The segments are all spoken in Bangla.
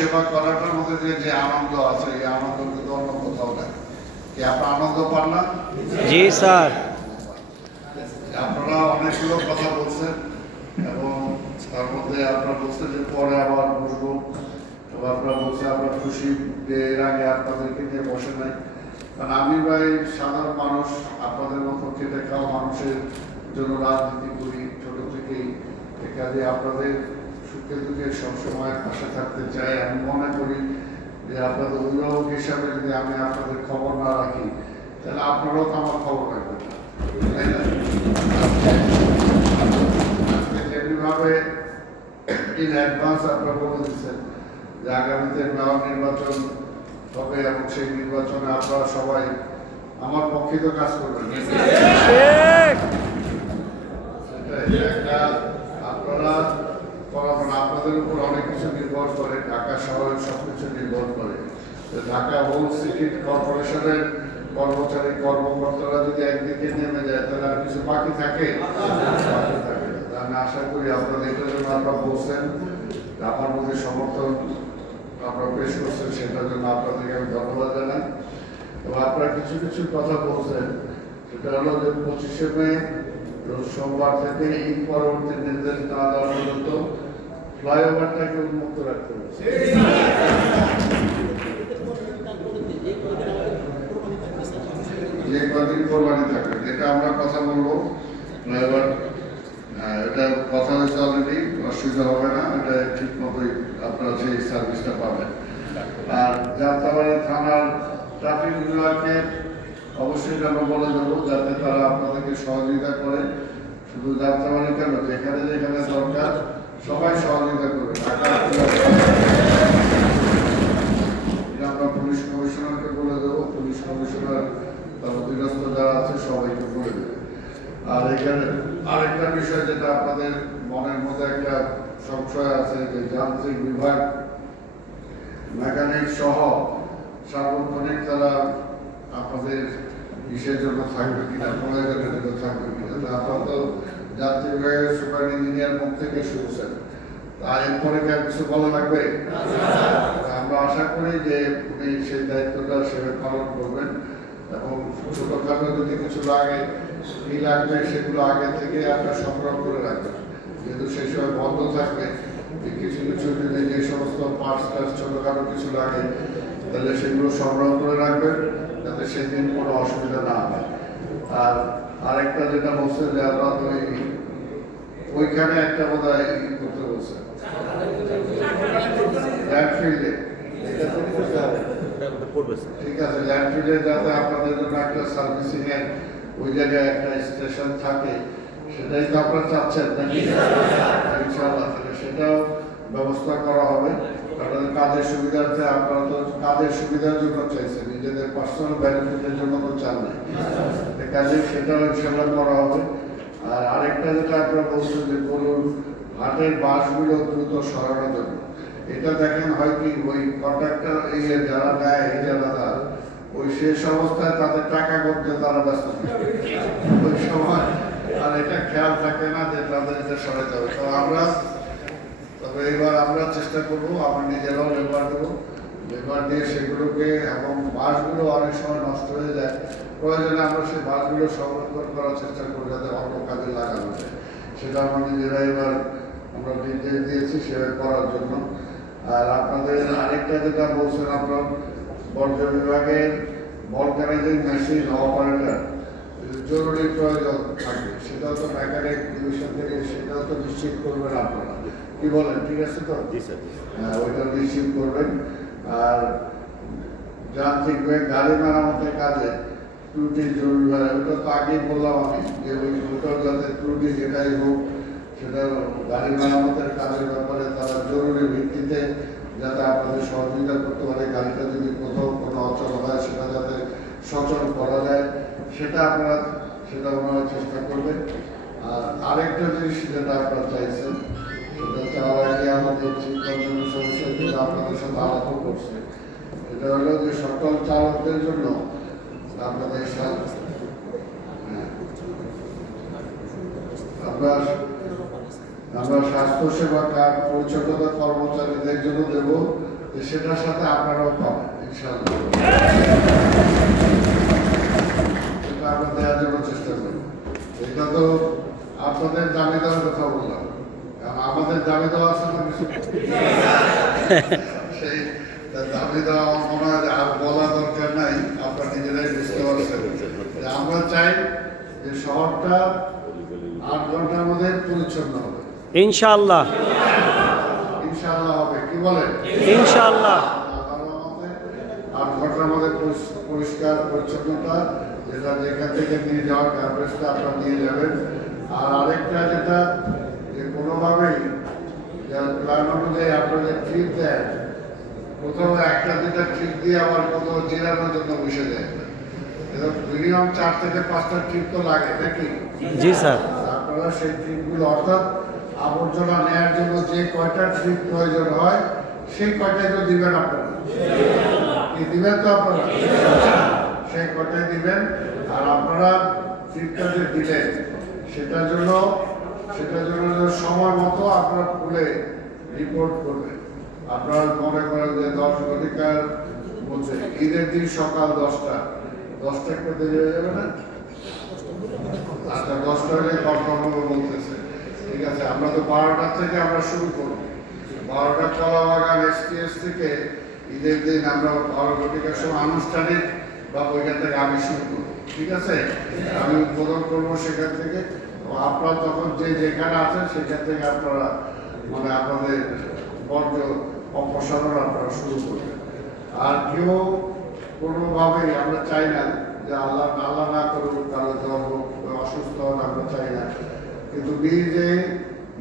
সেবা করাটার মধ্যে যে আনন্দ আছে, এই আনন্দ কিন্তু অন্য কোথাও নাই। কি আপনার আনন্দ পান না? জি স্যার। আপনারা অনেকগুলো কথা বলছেন এবং তার মধ্যে আপনারা বলছেন যে পরে আবার বসবো, এবং আপনারা বলছেন আপনার খুশি যে এর আগে আপনাদেরকে নিয়ে বসে নাই। কারণ আমি ভাই সাধারণ মানুষ, আপনাদের মতো খেটে খাওয়া মানুষের জন্য রাজনীতি করি ছোট থেকেই। কাজে আপনাদের সুখে দুঃখে সবসময় পাশে থাকতে চাই। আমি মনে করি যে আপনাদের অভিভাবক হিসাবে যদি আমি আপনাদের খবর না রাখি, তাহলে আপনারাও তো আমার খবর রাখবেন না, তাই না? যেভাবে ইন অ্যাডভান্স আপনারা বলে দিচ্ছেন যে আগামীতে মেয়র নির্বাচন হবে এবং সেই নির্বাচনে আপনারা সবাই আমার পক্ষে তো কাজ করবেন। একটা আপনারা করাবেন, আপনাদের উপর অনেক কিছু নির্ভর করে, ঢাকা শহরের সব কিছু নির্ভর করে। ঢাকা হোল সিটি কর্পোরেশনের কর্মচারী কর্মকর্তারা যদি একদিকে নেমে যায়, তাহলে আর কিছু বাকি থাকে? আমি আশা করি আপনাদের এটার জন্য আপনারা বলছেন, আমার মধ্যে সমর্থন আপনারা পেশ করছেন, সেটার জন্য আপনাদেরকে আমি ধন্যবাদ জানাই। এবং আপনারা কিছু কিছু কথা বলছেন, সেটা হলো যে 25শে মে সোমবার থেকে ঈদ পরবর্তী নির্দেশ না দেওয়া পর্যন্ত ফ্লাইওভারটাকে উন্মুক্ত রাখতে হবে। যে কদিন কোরবানি থাকবে, যেটা আমরা কথা বলবো ফ্লাইওভার, এটা কথা হয়েছে অলরেডি, অসুবিধা হবে না, এটা ঠিক মতোই আপনারা সেই সার্ভিসটা পাবেন। আর যাত্রাবাড়ি থানার ট্রাফিক বিভাগকে অবশ্যই আমরা বলে দেবো যাতে তারা আপনাদেরকে সহযোগিতা করে। শুধু যাত্রাবাড়ি কেন, যেখানে যেখানে দরকার সবাই সহযোগিতা করবে। আমরা পুলিশ কমিশনারকে বলে দেবো, পুলিশ কমিশনার তার অধীনস্থ যারা আছে সবাইকে বলে দেবে। আর এখানে আরেকটা বিষয় যেটা আপনাদের মনের মধ্যে একটা সংশয় আছে, যে যান্ত্রিক বিভাগ মেকানিক সহ সার্বক্ষণিক তারা আপনাদের বিশের জন্য থাকবে কিনা, প্রয়োজনের জন্য থাকবে কিনা। আপনারা তো যান্ত্রিক বিভাগের সুপার ইঞ্জিনিয়ার মুখ থেকে শুনছেন, আর এরপরে কি আর কিছু বলা লাগবে? আমরা আশা করি যে উনি সেই দায়িত্বটা সেভাবে পালন করবেন এবং ছোটখাটো যদি কিছু লাগে কি লাগবে সেগুলো আগে থেকে আপনার সংগ্রহ করে রাখবেন, যেহেতু সেই সময় বন্ধ থাকবে। কিছু কিছু যদি যে সমস্ত পার্টস টার্স ছোটখাটো কিছু লাগে, তাহলে সেগুলো সংগ্রহ করে রাখবেন যাতে সেদিন কোনো অসুবিধা না হয়। আর আরেকটা যেটা বলছে যে আপনার ওইখানে একটা বোধ হয় করতে বলছে ল্যান্ডফিল্ডে, ঠিক আছে, ল্যান্ডফিল্ডে যাতে আপনাদের জন্য একটা সার্ভিসিং এর ওই জায়গায় একটা স্টেশন থাকে, সেটাই তো আপনারা চাচ্ছেন নাকি? ইনশাআল্লাহ সেটাও ব্যবস্থা করা হবে। আপনাদের কাজের সুবিধার্থে, আপনারা তো কাজের সুবিধার জন্য চাইছেন, নিজেদের পার্সোনাল বেনিফিটের জন্য তো চান না, কাজে সেটাও ইনশাআল্লাহ করা হবে। আর আরেকটা যেটা আপনারা বলছেন যে গরুর হাটের বাসগুলো দ্রুত সরানোর জন্য, এটা দেখেন হয় কি ওই কন্ট্রাক্টর যারা নেয় ইজারাদার, ওই শেষ অবস্থায় তাদের টাকা করতে তারা ব্যস্ত থাকে ওই সময়, আর এটা খেয়াল থাকে না যে তাদের এটা সরাতে হবে। তো আমরা তবে এবার আমরা চেষ্টা করবো, আমরা নিজেরাও লেবার দেবো, লেবার দিয়ে সেগুলোকে, এবং বাসগুলো অনেক সময় নষ্ট হয়ে যায়, প্রয়োজনে আমরা সেই বাসগুলো সংরক্ষণ করার চেষ্টা করবো যাতে অন্য কাজে লাগানো যায়। সেটা আমরা নিজেরা এবার আমরা নির্দেশ দিয়েছি সেভাবে করার জন্য। আর আপনাদের আরেকটা যেটা বলছেন, আপনার বর্জ্য বিভাগের ভলকানাইজিং মেশিন অপারেটর জরুরি প্রয়োজন থাকবে, সেটাও তো মেকানিক ডিভিশন থেকে সেটাও তো নিশ্চিত করবেন আপনারা, কি বলেন? ঠিক আছে তো? হ্যাঁ, ওইটা নিশ্চিত করবেন। আর যান্ত্রিক গাড়ি মেরামতের কাজে ত্রুটি জরুরি হয়, ওটা তো আগেই বললাম আমি যে ওই ওটাও যাতে ত্রুটি যেটাই হোক, সেটা গাড়ি মেরামতের কাজের ব্যাপারে তারা জরুরি ভিত্তিতে যাতে আপনাদের সহযোগিতা করতে পারে। গাড়িটা যদি কোথাও কোনো অচল হয় সেটা যাতে সচল করা যায়, সেটা আপনারা ওনারা চেষ্টা করবেন। আর আরেকটা জিনিস যেটা আপনারা চাইছেন, সেটা চাওয়ার আগে আমাদের চিন্তা আপনাদের সাথে আলাপ করছে, এটা হলো যে সকল চালকদের জন্য আপনাদের আমরা স্বাস্থ্যসেবা কার্ড পরিচ্ছন্নতা কর্মচারীদের জন্য দেব, যে সেটার সাথে আপনারাও পাবেন ইনশাআল্লাহ। সেটা আমরা দেওয়ার জন্য চেষ্টা করব। এটা তো আপনাদের দাবি দেওয়ার কথা বললাম, আমাদের দাবি দেওয়া আছে না কিছু, সেই দাবি দেওয়া মনে হয় আর বলা দরকার নাই, আপনারা নিজেরাই বুঝতে পারছেন। আমরা চাই যে শহরটা 8 ঘন্টার মধ্যে পরিচ্ছন্ন হবে ইনশাআল্লাহ। ইনশাআল্লাহ হবে, কি বলেন? ইনশাআল্লাহ। 8 ঘন্টার মধ্যে পরিষ্কার পরিচ্ছন্নতা, যেটা যেখান থেকে নিয়ে যাওয়ার গার্বেজটা আপনারা নিয়ে যাবেন। আর আরেকটা যেটা যে কোনোভাবেই প্ল্যান অনুযায়ী আপনারা যে ট্রিপ দেন, কোথাও একটা দুটা ট্রিপ দিয়ে আবার কোথাও জিরানোর জন্য বসে যায়, মিনিমাম 4 থেকে 5টা ট্রিপ তো লাগে নাকি? জি স্যার। আপনারা সেই ট্রিপগুলো অর্থাৎ আবর্জনা নেওয়ার জন্য যে কয়টা ট্রিপ প্রয়োজন হয় সেই কয়টাই তো দিবেন আপনারা, কি দিবেন তো আপনারা? সেই কয়টাই দিবেন। আর আপনারা ট্রিপটা যে দিলেন সেটার জন্য সময় মতো আপনারা খুলে রিপোর্ট করবেন। আপনারা মনে করেন যে 10 ঘটিকার মধ্যে ঈদের দিন সকাল 10টা একটু দেরি হয়ে যাবে না? আচ্ছা, 10টা হলে কনফার্ম হবে বলতেছে, ঠিক আছে। আমরা তো 12টা থেকে আমরা শুরু করব। 12টা কলাবাগান এসটিএস থেকে ঈদের দিন আমরা 12 ঘটিকার সময় আনুষ্ঠানিক বা ওইখান থেকে আমি শুরু করব, ঠিক আছে। আমি উদ্বোধন করবো সেখান থেকে। আপনারা তখন যে যেখানে আছেন সেখান থেকে আপনারা মানে আপনাদের বর্জ্য অপসারণ আপনারা শুরু করবেন। আর কেউ কোনোভাবেই আমরা চাই না যে আল্লাহ না করুক কারো জ্বর হোক, অসুস্থ হোক, আমরা চাই না। কিন্তু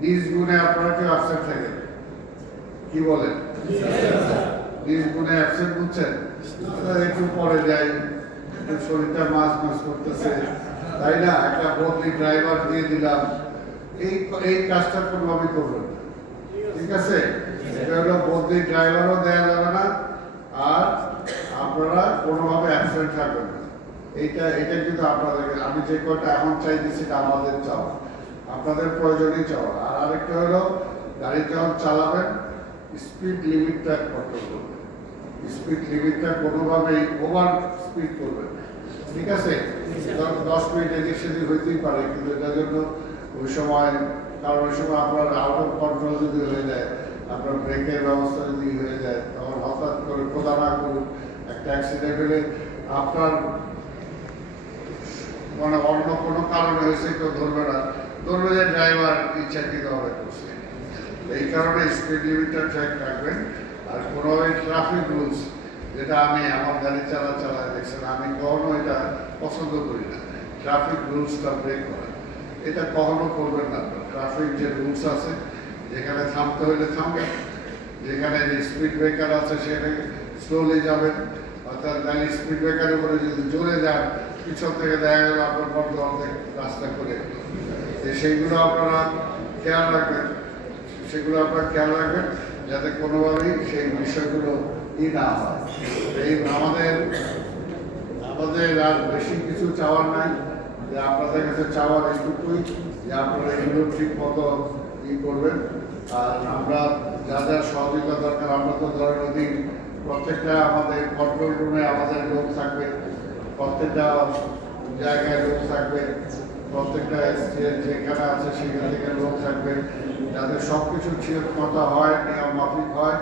নিজ গুণে আপনারা কেউ অ্যাবসেন্ট থাকেন, কি বলেন? নিজ গুণে অ্যাবসেন্ট বুঝছেন, একটু পরে যাই, শরীরটা মাছ করতেছে, তাই না? একটা বদলি ড্রাইভার দিয়ে দিলাম, এই কাজটা কোনোভাবে করবেন না, ঠিক আছে। এটা হলো বদলি ড্রাইভারও দেওয়া যাবে না, আর আপনারা কোনোভাবে অ্যাবসেন্ট থাকবেন না। এটা কিন্তু আপনাদেরকে, আমি যে কয়টা এখন চাইতেছি এটা আমাদের চাওয়া, আপনাদের প্রয়োজনই চাওয়া। আর আরেকটা হলো গাড়ি যখন চালাবেন স্পিড লিমিটটা কন্ট্রোল করবেন। স্পিড লিমিটটা কোনোভাবেই ওভার স্পিড করবেন, ঠিক আছে। 10 মিনিট এদিক সেদিক হইতেই পারে, কিন্তু এটার জন্য ওই সময়, কারণ ওই সময় আপনার আউট অফ কন্ট্রোল যদি হয়ে যায়, আপনার ব্রেকের ব্যবস্থা যদি হয়ে যায়, তখন হঠাৎ করে খোদা না করুন একটা অ্যাক্সিডেন্ট হলে আপনার মানে অন্য কোনো কারণে হয়েছে, কেউ ধরবে যে ড্রাইভার ইচ্ছাকৃতভাবে করছে। এই কারণে স্পিড লিমিটটা ট্র্যাক রাখবেন। আর কোনোভাবে ট্রাফিক রুলস, যেটা আমি আমার গাড়ি চালায় দেখছেন, আমি কখনো এটা পছন্দ করি না, ট্রাফিক রুলসটা ব্রেক করা, এটা কখনো করবেন না। ট্রাফিক যে রুলস আছে, যেখানে থামতে হলে থামবেন, যেখানে স্পিড ব্রেকার আছে সেখানে স্লোলি যাবেন। অর্থাৎ গাড়ি স্পিড ব্রেকারের উপরে যদি জোরে যান, পিছন থেকে দেখা গেল আপনার বন্ধ অর্ধেক রাস্তা করে, সেইগুলো আপনারা খেয়াল রাখবেন। যাতে কোনোভাবেই সেই বিষয়গুলো না হয়। এই আমাদের আর বেশি কিছু চাওয়ার নাই, যে আপনাদের কাছে চাওয়ার এইটুকুই যে আপনারা এগুলো ঠিক মতো করবেন। আর আমরা যা সহযোগিতা দরকার, আমরা তো ধরেন ওদিন প্রত্যেকটা আমাদের কন্ট্রোল রুমে আমাদের লোক থাকবে, প্রত্যেকটা জায়গায় লোক থাকবে, প্রত্যেকটা যেখানে আছে সেখান থেকে লোক থাকবে, যাতে সব কিছু ঠিক মতো হয়, নিয়ম মাফিক হয়,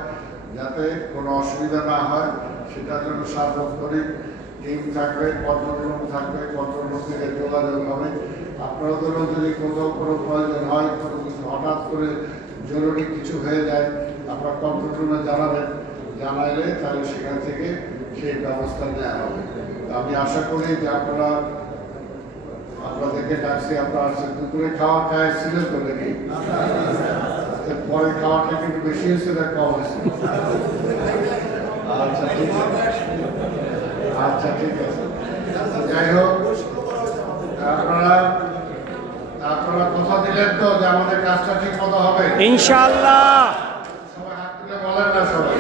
যাতে কোনো অসুবিধা না হয়, সেটার জন্য সার্বক্ষণিক টিম থাকবে, কন্ট্রোল রুম থাকবে, কন্ট্রোল রুম থেকে যোগাযোগ হবে। আপনাদেরও যদি কোথাও কোনো প্রয়োজন হয়, কোনো কিছু হঠাৎ করে জরুরি কিছু হয়ে যায়, আপনার কন্ট্রোল রুমে জানাইলে তাহলে সেখান থেকে সেই ব্যবস্থা নেওয়া হবে। আমি আশা করি যে আপনাদেরকে ডাকছি, আপনারা আসছেন। দুপুরে খাওয়া ছিল তো নাকি? পরে খাওয়াটা কিন্তু বেশি হয়েছে না কম হয়েছে? আচ্ছা ঠিক আছে। যাই হোক, আপনারা কথা দিলেন তো যে আমাদের কাজটা ঠিক মতো হবে ইনশাআল্লাহ। সবাই হাত তুলে বলেন না, সবাই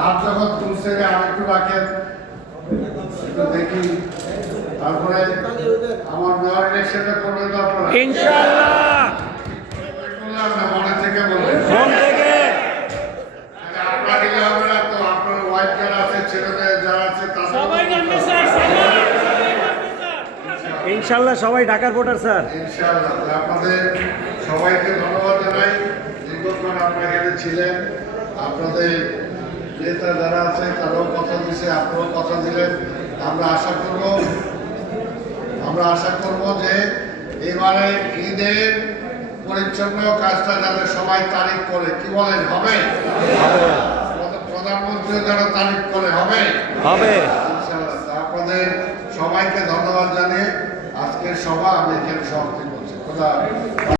হাত যখন তুলছে আরেকটু রাখেন, একটু দেখি। তারপরে আমার মেয়র ইলেকশনটা করবে তো আপনারা ইনশাআল্লাহ। মনে থেকে বলবেন, মন থেকে। ইনশাল্লাহ সবাই ঢাকার ভোটার স্যার। ইনশাআল্লাহ। তো আপনাদের সবাইকে ধন্যবাদ জানাই, দীর্ঘক্ষণ আপনারা এখানে ছিলেন। আপনাদের নেতা যারা আছে তারাও কথা দিয়েছে, আপনারাও কথা দিলেন। আমরা আশা করব যে এবারে ঈদের পরিচ্ছন্ন কাজটা যাতে সবাই তারিখ করে, কি বলেন, হবে? প্রধানমন্ত্রী যারা তারিখ করে, হবে? হবে। ইনশাআল্লাহ। তা আপনাদের সবাইকে ধন্যবাদ জানিয়ে আজকের সভা আমি এখানে সমাপ্তি করছি। খোদা হাফেজ।